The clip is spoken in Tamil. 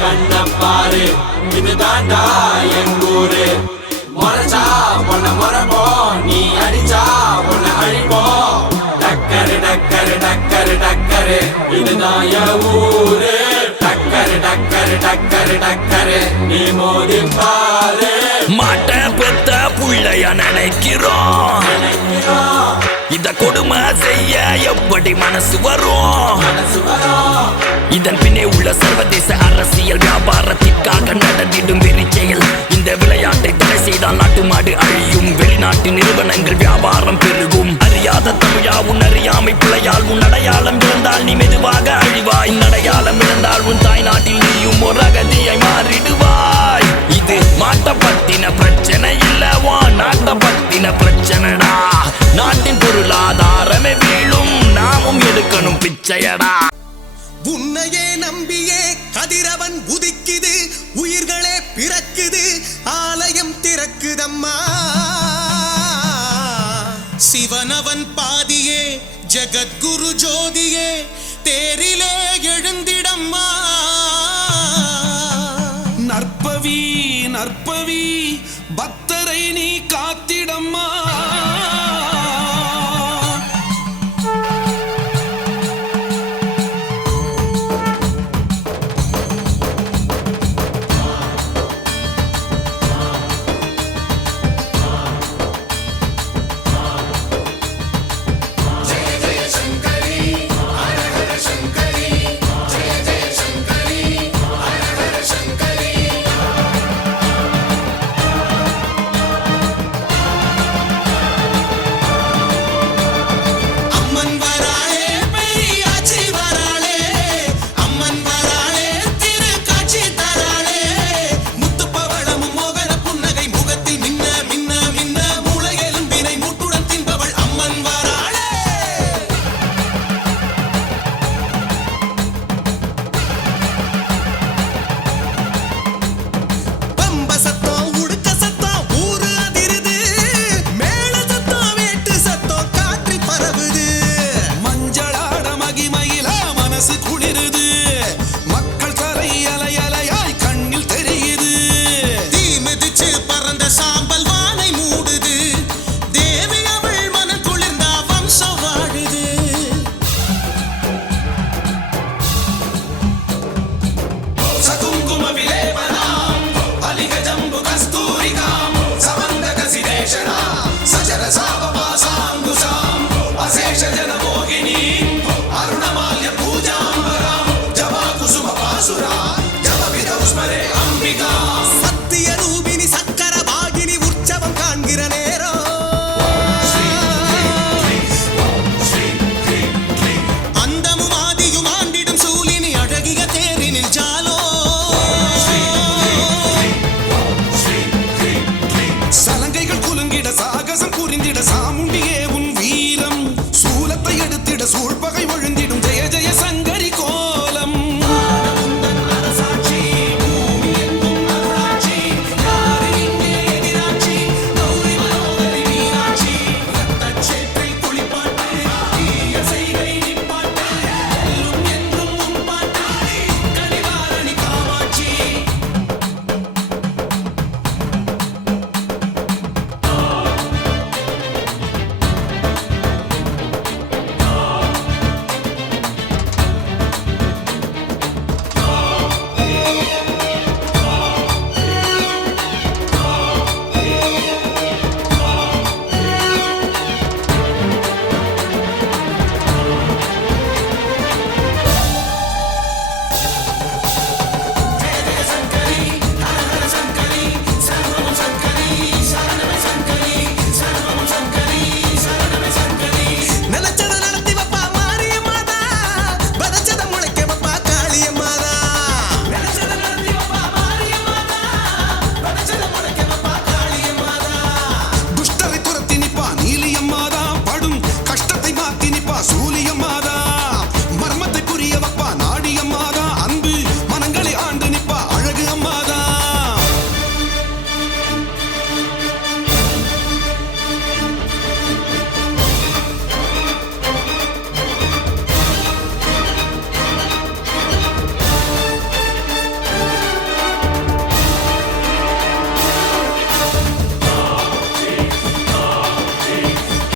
கண்ணப்பாரு இது தாண்டா எங்கூரு மொரச்சா பொண்ண மொரப்போம் நீ அடிச்சா பொண்ண அழிப்போம் டக்கரு டக்கரு டக்கரு டக்கரு இதுதான் என் ஊரு டக்கரு டக்கரு டக்கரு டக்கரு நீ மோதி பாரு மாட்ட பெத்த புள்ளைய நினைக்கிறோம் இத கொடுமை செய்ய எப்படி மனசு வரும் இதன் பின்னே உள்ள சர்வதேச அரசியல் வியாபாரத்திற்காக நடந்திடும் வெறிச்செயல் இந்த விளையாட்டை தடை செய்தால் நாட்டு மாடு அழியும் வெளிநாட்டு நிறுவனங்கள் வியாபாரம் பெருகும் அறியாத தமிழா உன் அறியாமை பிள்ளையால் உன் அடையாளம் இழந்தால் நீ மெதுவாக அழிவாய் அடையாளம் இழந்தால் உன் தாய் நாட்டில் நீயும் ஒரு அகதியை மாறிடுவாய் இது மாட்ட பத்தின பிரச்சனை இல்லவா நாட்ட பத்தின பிரச்சனைடா நாட்டின் பொருளாதாரமே வீழும் நாமும் எடுக்கணும் பிச்சையடா உன்னையே நம்பியே கதிரவன் உதிக்குது உயிர்களே பிறக்குது ஆலயம் திறக்குதம்மா சிவனவன் பாதியே ஜகத்குரு ஜோதியே தேரிலே எழுந்திடம்மா நற்பவி நற்பவி பக்தரை நீ காத்திடம்மா மக்கள் தரை அலை அலையாய் கண்ணில் தெரியுது தீ மிதிச்சு பறந்த சாம்பல் வானை மூடுது தேவி அவள் மனம் குளிர்ந்தா வம்சம் வாழுது சகுங்கும விலேபனாம் அலிக ஜம்பு கஸ்தூரிகாம் சமந்தக சிரேஷனா சஜர சாவபாசாங்குசாம் அசேஷ ஜனமோகினீம் அருணமால்ய பூஜாம்பராம் ஜபா குசும பாசுரா